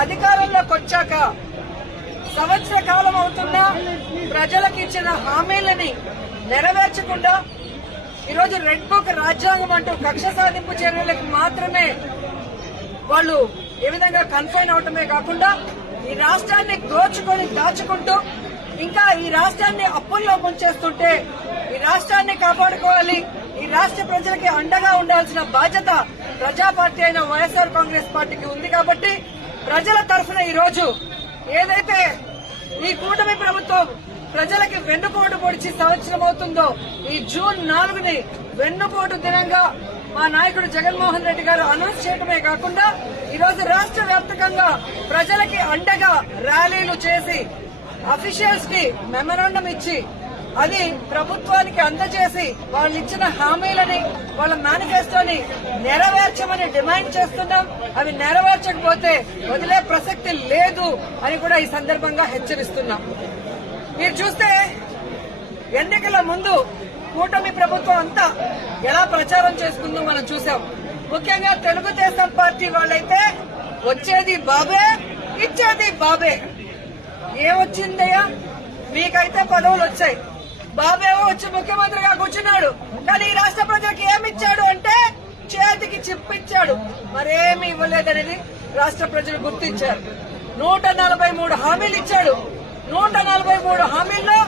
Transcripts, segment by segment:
అధికారంలోకి వచ్చాక సంవత్సర కాలం అవుతున్నా ప్రజలకు ఇచ్చిన హామీలని నెరవేర్చకుండా ఈరోజు రెడ్ బుక్ రాజ్యాంగం అంటూ కక్ష సాధింపు చర్యలకు మాత్రమే వాళ్ళు ఏ విధంగా కన్ఫైన్ అవటమే కాకుండా ఈ రాష్ట్రాన్ని దాచుకుంటూ ఇంకా ఈ రాష్ట్రాన్ని అప్పుల్లో ముంచేస్తుంటే ఈ రాష్ట్రాన్ని కాపాడుకోవాలి, ఈ రాష్ట్ర ప్రజలకి అండగా ఉండాల్సిన బాధ్యత ప్రజా పార్టీ అయిన వైఎస్ఆర్ కాంగ్రెస్ పార్టీకి ఉంది. కాబట్టి ప్రజల తరఫున ఈ రోజు ఏదైతే ఈ కూటమి ప్రభుత్వం ప్రజలకి వెన్నుపోటు పొడిచి సంవత్సరం అవుతుందో ఈ జూన్ 4ని వెన్నుపోటు దినంగా మా నాయకుడు జగన్మోహన్ రెడ్డి గారు అనౌన్స్ చేయడమే కాకుండా ఈరోజు రాష్ట్ర వ్యాప్తంగా ప్రజలకి అండగా ర్యాలీలు చేసి అఫీషియల్స్ కి మెమరాండం ఇచ్చి అది ప్రభుత్వానికి అందజేసి వాళ్ళు ఇచ్చిన హామీలని వాళ్ళ మేనిఫెస్టోని నెరవేర్చమని డిమాండ్ చేస్తున్నాం. అవి నెరవేర్చకపోతే వదిలే ప్రసక్తి లేదు అని కూడా ఈ సందర్భంగా హెచ్చరిస్తున్నాం. మీరు చూస్తే ఎన్నికల ముందు కూటమి ప్రభుత్వం అంతా ఎలా ప్రచారం చేసుకుందో మనం చూసాం. ముఖ్యంగా తెలుగుదేశం పార్టీ వాళ్ళైతే వచ్చేది బాబే, ఇచ్చేది బాబే. ఏమొచ్చిందయ్యా? మీకైతే పదవులు వచ్చాయి, బాబేవో వచ్చి ముఖ్యమంత్రిగా కూర్చున్నాడు. కానీ ఈ రాష్ట్ర ప్రజలకు ఏమిచ్చాడు అంటే చేతికి చిప్పిచ్చాడు, మరేమి ఇవ్వలేదనేది రాష్ట్ర ప్రజలు గుర్తించారు. 143 హామీలు ఇచ్చాడు. 143 హామీల్లో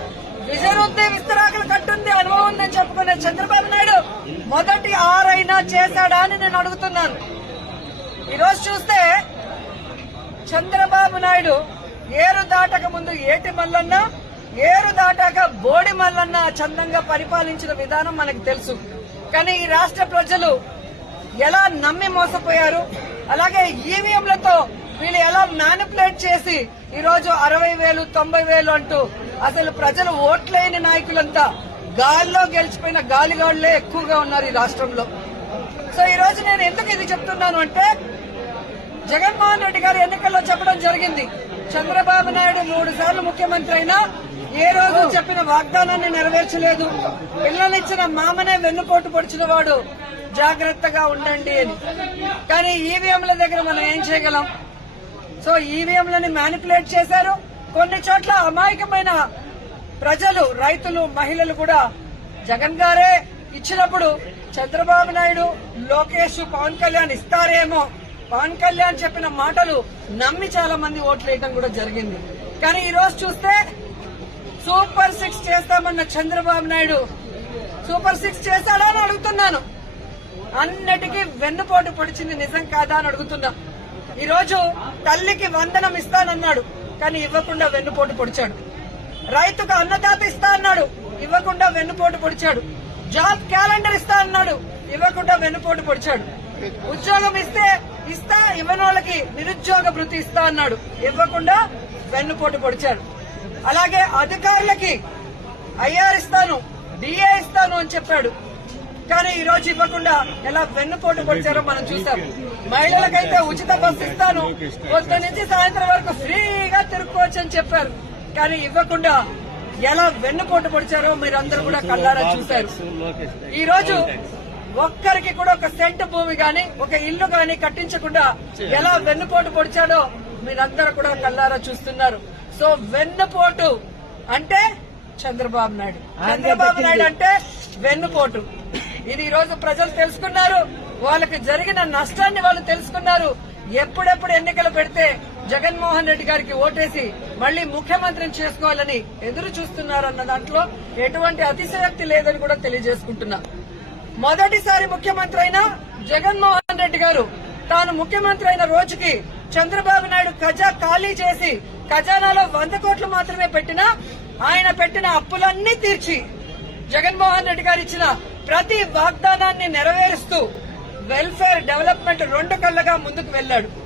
విజన్ ఉంది, విస్తరాకులు కట్టుంది, అనుభవం ఉందని చెప్పుకునే చంద్రబాబు నాయుడు మొదటి 6 అయినా చేశాడా అని నేను అడుగుతున్నాను. ఈరోజు చూస్తే చంద్రబాబు నాయుడు ఏరు దాటక ముందు ఏటి మల్లన్న, ఏరు దాటాక బోడి మల్లన్న చందంగా పరిపాలించిన విధానం మనకు తెలుసు. కానీ ఈ రాష్ట్ర ప్రజలు ఎలా నమ్మి మోసపోయారు, అలాగే ఈవీఎంలతో వీళ్ళు ఎలా మ్యానిపులేట్ చేసి ఈరోజు 60,000 90,000 అంటూ అసలు ప్రజలు ఓట్లేని నాయకులంతా గాల్లో గెలిచిపోయిన గాలిగాళ్లే ఎక్కువగా ఉన్నారు ఈ రాష్ట్రంలో. సో ఈ రోజు నేను ఎందుకు ఇది చెప్తున్నాను అంటే జగన్మోహన్ రెడ్డి గారు ఎన్నికల్లో చెప్పడం జరిగింది, చంద్రబాబు నాయుడు 3 సార్లు ముఖ్యమంత్రి అయినా ఏ రోజు చెప్పిన వాగ్దానాన్ని నెరవేర్చలేదు, పిల్లలిచ్చిన మామనే వెన్నుపోటు పొడిచిన వాడు, జాగ్రత్తగా ఉండండి అని. కానీ ఈవీఎంల దగ్గర మనం ఏం చేయగలం? సో ఈవీఎంలని మ్యానిపులేట్ చేశారు. కొన్ని చోట్ల అమాయకమైన ప్రజలు, రైతులు, మహిళలు కూడా జగన్ గారే ఇచ్చినప్పుడు చంద్రబాబు నాయుడు, లోకేష్, పవన్ కళ్యాణ్ ఇస్తారేమో, పవన్ కళ్యాణ్ చెప్పిన మాటలు నమ్మి చాలా మంది ఓట్లు వేయడం కూడా జరిగింది. కానీ ఈ రోజు చూస్తే సూపర్ 6 చేస్తామన్న చంద్రబాబు నాయుడు సూపర్ 6 చేశాడా అని అడుగుతున్నాను. అన్నిటికీ వెన్నుపోటు పొడిచింది నిజం కాదా అని అడుగుతున్నా. ఈ రోజు తల్లికి వందనం ఇస్తానన్నాడు, కానీ ఇవ్వకుండా వెన్నుపోటు పొడిచాడు. రైతుకు అన్నదాత ఇస్తా అన్నాడు, ఇవ్వకుండా వెన్నుపోటు పొడిచాడు. జాబ్ క్యాలెండర్ ఇస్తా అన్నాడు, ఇవ్వకుండా వెన్నుపోటు పొడిచాడు. ఉద్యోగం ఇస్తా ఇవ్వని వాళ్ళకి నిరుద్యోగ భృతి ఇస్తా అన్నాడు, ఇవ్వకుండా వెన్నుపోటు పొడిచాడు. అలాగే అధికారులకి ఐఆర్ ఇస్తాను, డిఏ ఇస్తాను అని చెప్పాడు, కానీ ఈ రోజు ఇవ్వకుండా ఎలా వెన్నుపోటు పొడిచారో మనం చూసాం. మహిళలకైతే ఉచిత బస్సు ఇస్తాను, పొద్దు నుంచి సాయంత్రం వరకు ఫ్రీగా తిరుక్కోవచ్చు అని చెప్పారు, కానీ ఇవ్వకుండా ఎలా వెన్నుపోటు పొడిచారో మీరందరూ కూడా కళ్ళారా చూశారు. ఈ రోజు ఒక్కరికి కూడా ఒక సెంటు భూమి గాని, ఒక ఇల్లు గాని కట్టించకుండా ఎలా వెన్నుపోటు పొడిచాడో మీరందరూ కూడా కళ్ళారా చూస్తున్నారు. సో వెన్నుపోటు అంటే చంద్రబాబు నాయుడు, చంద్రబాబు నాయుడు అంటే వెన్నుపోటు. ఇది ఈ రోజు ప్రజలు తెలుసుకున్నారు, వాళ్ళకి జరిగిన నష్టాన్ని వాళ్ళు తెలుసుకున్నారు. ఎప్పుడెప్పుడు ఎన్నికలు పెడితే జగన్మోహన్ రెడ్డి గారికి ఓటేసి మళ్లీ ముఖ్యమంత్రిని చేసుకోవాలని ఎదురు చూస్తున్నారన్న దాంట్లో ఎటువంటి అతిశయోక్తి లేదని కూడా తెలియజేసుకుంటున్నా. మొదటిసారి ముఖ్యమంత్రి అయిన జగన్మోహన్ రెడ్డి గారు తాను ముఖ్యమంత్రి అయిన రోజుకి చంద్రబాబు నాయుడు ఖాళీ చేసి ఖజానాలో 100 కోట్లు మాత్రమే పెట్టినా ఆయన పెట్టిన అప్పులన్నీ తీర్చి జగన్మోహన్ రెడ్డి గారు ఇచ్చిన ప్రతి వాగ్దానాన్ని నెరవేరుస్తూ వెల్ఫేర్ డెవలప్మెంట్ 2 కళ్ళగా ముందుకు వెళ్లాడు.